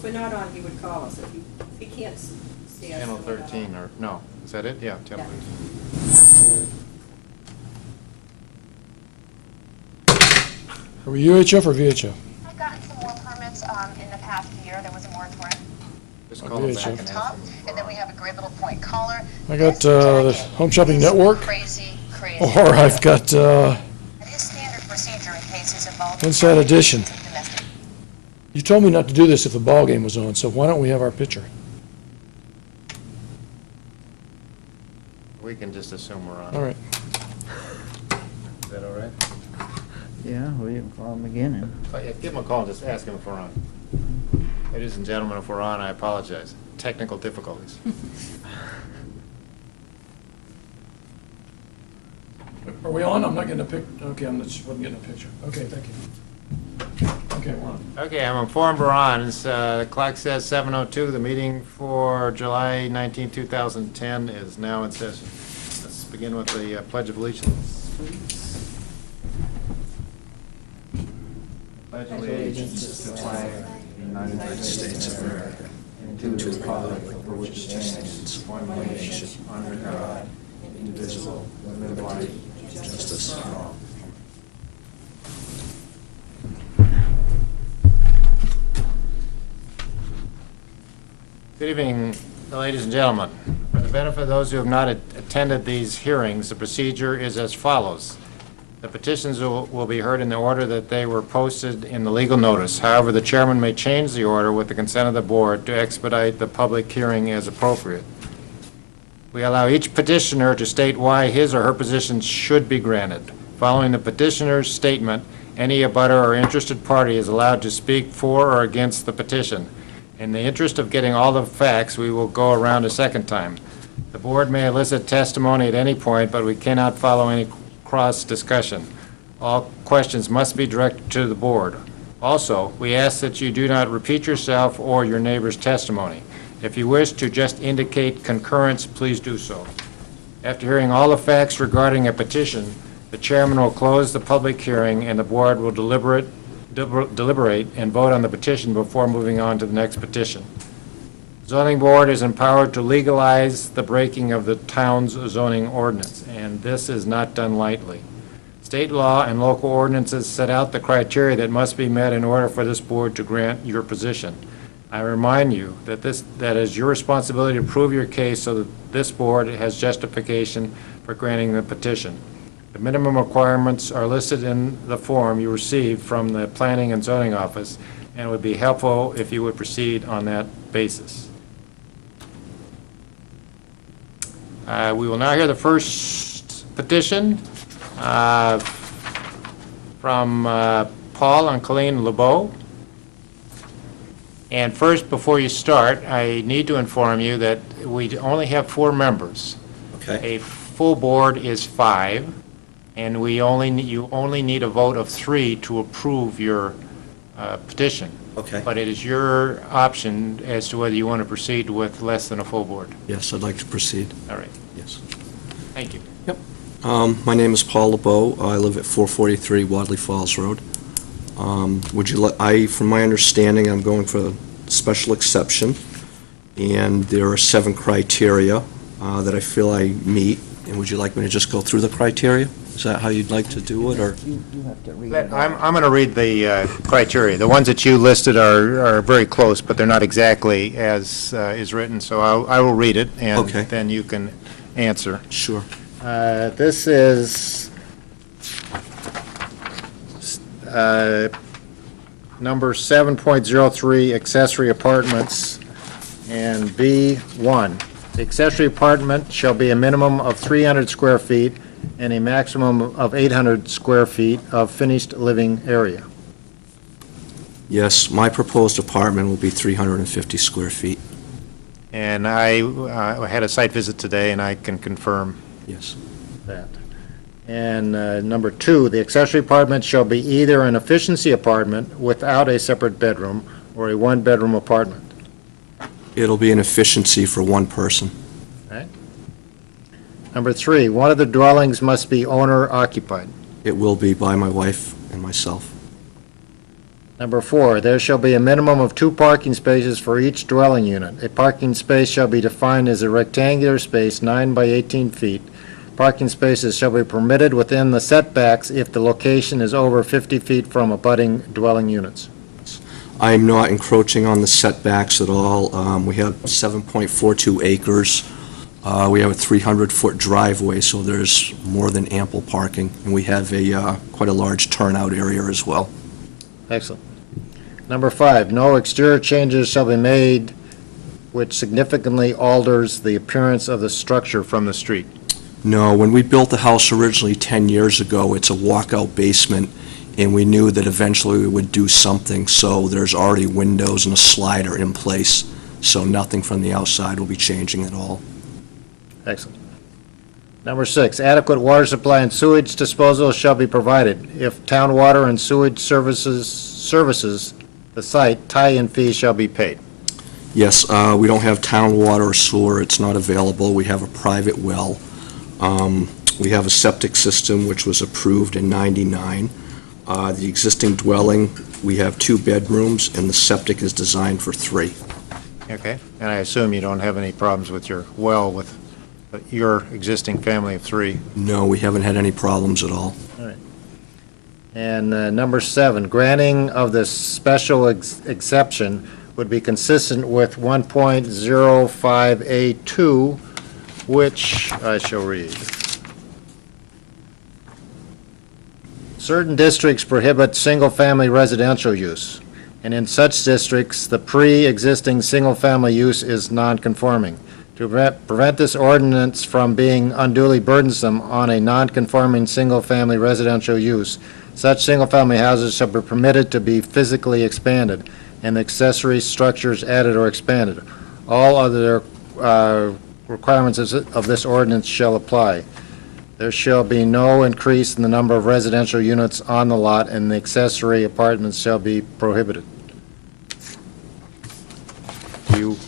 if we're not on, he would call us. If he can't see us. Channel then we're not 13, on. or, no, is that it? Yeah, channel Yeah. 13. Are we UHF or VHF? I've gotten some more permits in the past year. There was a moratorium. Just call them back VHF. and ask Top, them. and then we have a great little point collar. I got This the jacket Home Shopping is Network, Crazy. or I've got It is standard procedure in cases involving Inside Edition. domestic. You told me not to do this if the ball game was on, so why don't we have our picture? We can just assume we're on. All right. Is that all right? Yeah, we can call him again and. Yeah, give him a call and just ask him if we're on. Ladies and gentlemen, if we're on, I apologize. Technical difficulties. Are we on? I'm not getting a pic, okay, I just wasn't getting a picture. Okay, thank you. Okay, we're on. Okay, I'm informed we're on. The clock says 7:02. The meeting for July 19, 2010 is now in session. Let's begin with the Pledge of Allegiance, please. Pledge allegiance to the flag of the United States of America and to the republic for which it stands, one nation, under God, indivisible, with liberty and justice for all. Good evening, ladies and gentlemen. For the benefit of those who have not attended these hearings, the procedure is as follows. The petitions will be heard in the order that they were posted in the legal notice. However, the chairman may change the order with the consent of the board to expedite the public hearing as appropriate. We allow each petitioner to state why his or her position should be granted. Following the petitioner's statement, any abutter or interested party is allowed to speak for or against the petition. In the interest of getting all the facts, we will go around a second time. The board may elicit testimony at any point, but we cannot follow any cross-discussion. All questions must be directed to the board. Also, we ask that you do not repeat yourself or your neighbor's testimony. If you wish to just indicate concurrence, please do so. After hearing all the facts regarding a petition, the chairman will close the public hearing and the board will deliberate and vote on the petition before moving on to the next petition. Zoning board is empowered to legalize the breaking of the town's zoning ordinance, and this is not done lightly. State law and local ordinances set out the criteria that must be met in order for this board to grant your position. I remind you that that is your responsibility to prove your case so that this board has justification for granting the petition. The minimum requirements are listed in the form you received from the Planning and Zoning Office, and it would be helpful if you would proceed on that basis. We will now hear the first petition from Paul and Colleen LeBeau. And first, before you start, I need to inform you that we only have 4 members. Okay. A full board is 5, and you only need a vote of 3 to approve your petition. Okay. But it is your option as to whether you want to proceed with less than a full board. Yes, I'd like to proceed. All right. Yes. Thank you. Yep. My name is Paul LeBeau. I live at 443 Wadley Falls Road. From my understanding, I'm going for a special exception, and there are 7 criteria that I feel I meet. And would you like me to just go through the criteria? Is that how you'd like to do it, or? You have to read it. I'm going to read the criteria. The ones that you listed are very close, but they're not exactly as is written, so I will read it, and Okay. then you can answer. Sure. This is number 7.03, accessory apartments, and B1. The accessory apartment shall be a minimum of 300 square feet and a maximum of 800 square feet of finished living area. Yes, my proposed apartment will be 350 square feet. And I had a site visit today, and I can confirm Yes. that. And number 2, the accessory apartment shall be either an efficiency apartment without a separate bedroom or a 1-bedroom apartment. It'll be an efficiency for 1 person. Right? Number 3, one of the dwellings must be owner occupied. It will be by my wife and myself. Number 4, there shall be a minimum of 2 parking spaces for each dwelling unit. A parking space shall be defined as a rectangular space 9 by 18 feet. Parking spaces shall be permitted within the setbacks if the location is over 50 feet from abutting dwelling units. I'm not encroaching on the setbacks at all. We have 7.42 acres. We have a 300-foot driveway, so there's more than ample parking, and we have quite a large turnout area as well. Excellent. Number 5, no exterior changes shall be made which significantly alters the appearance of the structure from the street. No, when we built the house originally 10 years ago, it's a walkout basement, and we knew that eventually we would do something, so there's already windows and a slider in place, so nothing from the outside will be changing at all. Excellent. Number 6, adequate water supply and sewage disposal shall be provided. If town water and sewage services the site, tie-in fees shall be paid. Yes, we don't have town water or sewer, it's not available. We have a private well. We have a septic system which was approved in '99. The existing dwelling, we have 2 bedrooms, and the septic is designed for 3. Okay. And I assume you don't have any problems with your well with your existing family of 3? No, we haven't had any problems at all. And number 7, granting of this special exception would be consistent with 1.05A2, which I shall read. Certain districts prohibit single-family residential use, and in such districts, the pre-existing single-family use is non-conforming. To prevent this ordinance from being unduly burdensome on a non-conforming single-family residential use, such single-family houses shall be permitted to be physically expanded, and accessory structures added or expanded. All other requirements of this ordinance shall apply. There shall be no increase in the number of residential units on the lot, and the accessory apartments shall be prohibited. Do you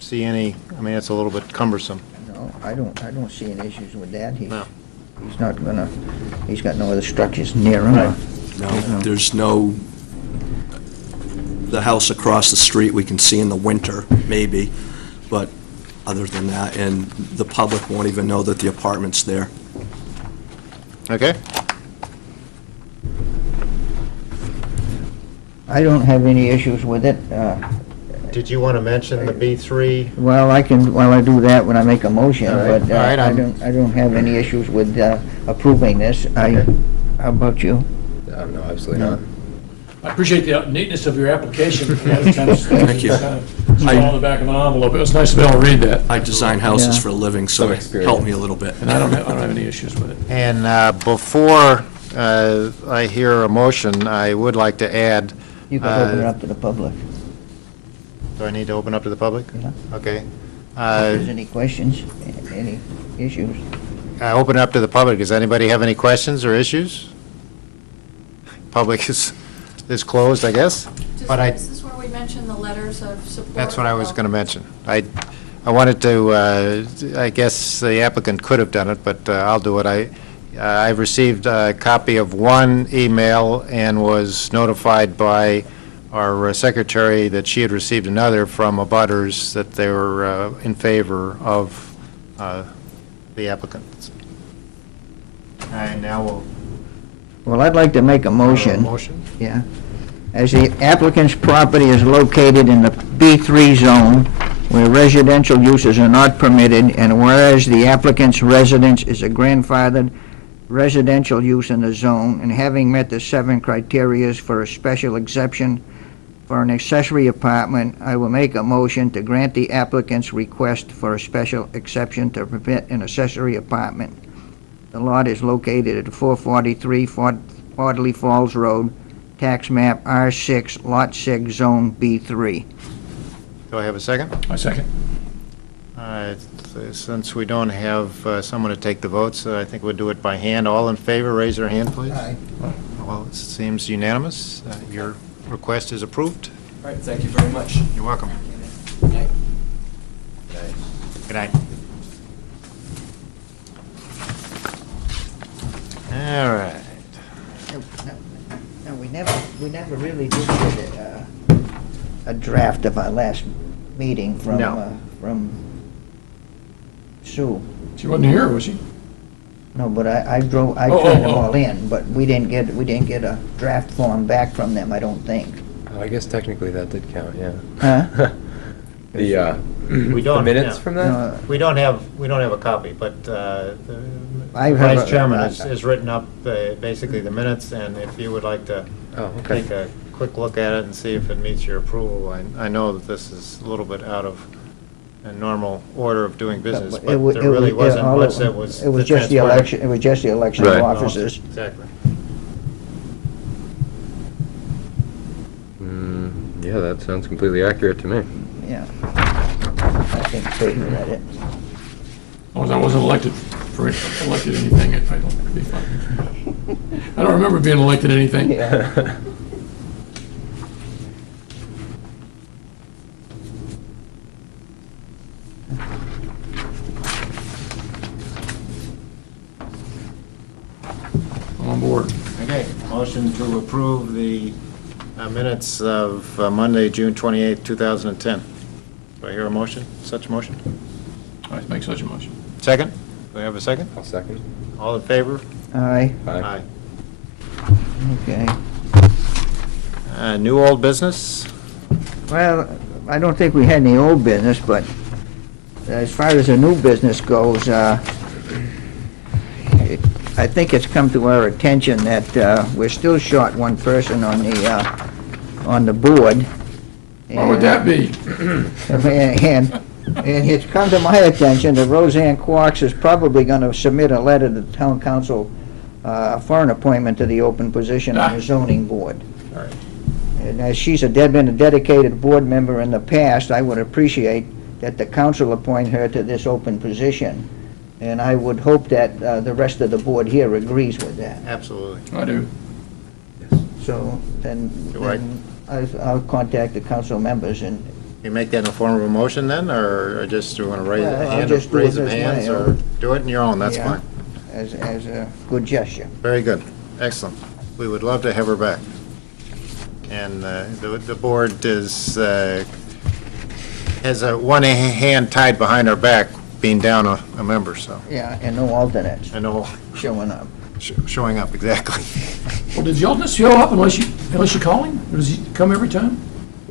see any, I mean, it's a little bit cumbersome. No, I don't see any issues with that. No. He's not gonna, he's got no other structures near him. Right. No, there's no, the house across the street we can see in the winter, maybe, but other than that, and the public won't even know that the apartment's there. Okay? I don't have any issues with it. Did you want to mention the B3? Well, I can, while I do that when I make a motion, All right. but All right, I I'm- don't have any issues with approving this. Okay. How about you? No, absolutely not. I appreciate the neatness of your application. Thank you. It's all on the back of an envelope. It was nice to be able to read that. I design houses Yeah. for a living, so Some it experience. helped me a little bit. And I don't have any issues with it. And before I hear a motion, I would like to add, You can open it up to the public. do I need to open up to the public? Yeah. Okay. If there's any questions, any issues? I open it up to the public. Does anybody have any questions or issues? Public is closed, I guess. But Is this where we mentioned the letters of support? that's what I was going to mention. I wanted to, I guess the applicant could have done it, but I'll do it. I've received a copy of one email and was notified by our secretary that she had received another from abutters that they were in favor of the applicant. And now we'll. Well, I'd like to make a motion. Motion? Yeah. As the applicant's property is located in the B3 zone where residential uses are not permitted, and whereas the applicant's residence is a grandfathered residential use in the zone, and having met the 7 criteria for a special exception for an accessory apartment, I will make a motion to grant the applicant's request for a special exception to permit an accessory apartment. The lot is located at 443 Audley Falls Road, tax map R6, Lot 6, Zone B3. Do I have a second? I second. Since we don't have someone to take the votes, I think we'll do it by hand. All in favor, raise your hand, please. Aye. Well, it seems unanimous. Your request is approved. All right, thank you very much. You're welcome. Good night. Good night. All right. No, we never we never really did get a draft of our last meeting from, No. from Sue. She wasn't here, was she? No, but I Oh, turned them oh, oh. all in, but we didn't get a draft form back from them, I don't think. Oh, I guess technically that did count, yeah. Huh? The, We the don't, minutes yeah. from that? No, We don't have a copy, but the I have vice a- chairman has written up basically the minutes, and if you would like to Oh, okay. take a quick look at it and see if it meets your approval. I know that this is a little bit out of a normal order of doing business, It but wa- there it wa- really it- wasn't all much it- that was. It was that just the transpired. election, it was just the election of Right. officers. Exactly. Yeah, that sounds completely accurate to me. Yeah. I think Peyton read it. As long as I wasn't elected anything, I don't think it'd be fine. I don't remember being elected anything. Yeah. I'm on board. Okay, motion to approve the minutes of Monday, June 28th, 2010. Do I hear a motion, such motion? I make such a motion. Second? Do we have a second? I'll second. All in favor? Aye, Aye. okay. New old business? Well, I don't think we had any old business, but as far as the new business goes, I think it's come to our attention that we're still short one person on the board. What would that be? And it's come to my attention that Roseanne Quarks is probably going to submit a letter to the town council for an appointment to the open position on the zoning board. All right. And as she's been a dedicated board member in the past, I would appreciate that the council appoint her to this open position. And I would hope that the rest of the board here agrees with that. Absolutely. I do. So then Do I- I'll contact the council members and, You make that in the form of a motion then, or just do you want to raise Well, a I'll hand, just do it raise of this hands, way, or do it in your own, that's Yeah. fine. as a good gesture. Very good, excellent. We would love to have her back. And the board has one hand tied behind our back, being down a member, so, Yeah, and no alternates I know, showing up. showing up, exactly. Well, did y'all just show up unless you call him? Or does he come every time?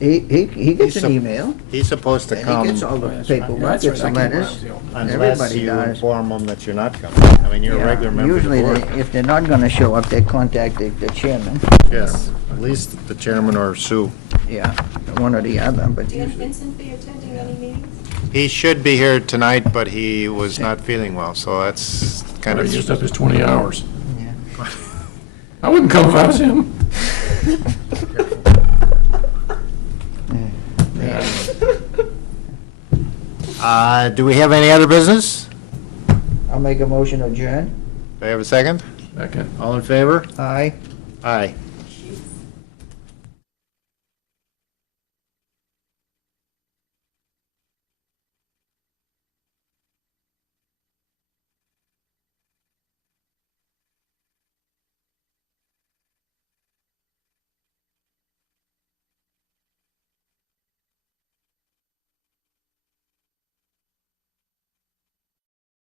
He gets He's an sup- email, He's supposed to and come he gets all the That's right. paperwork, That's gets the right. I can't letters. remember. unless Everybody you does. inform them that you're not coming. I mean, you're a Yeah, regular member of the usually board. if they're not gonna show up, they contact the chairman. Yes, at least the chairman or Sue. Yeah, one or the other, but Dan usually. Vincent be attending any meetings? He should be here tonight, but he was not feeling well, so that's kind He of. used up his 20 hours. Yeah. I wouldn't come if I was him. Do we have any other business? I'll make a motion to adjourn. Do I have a second? Okay. All in favor? Aye. Aye.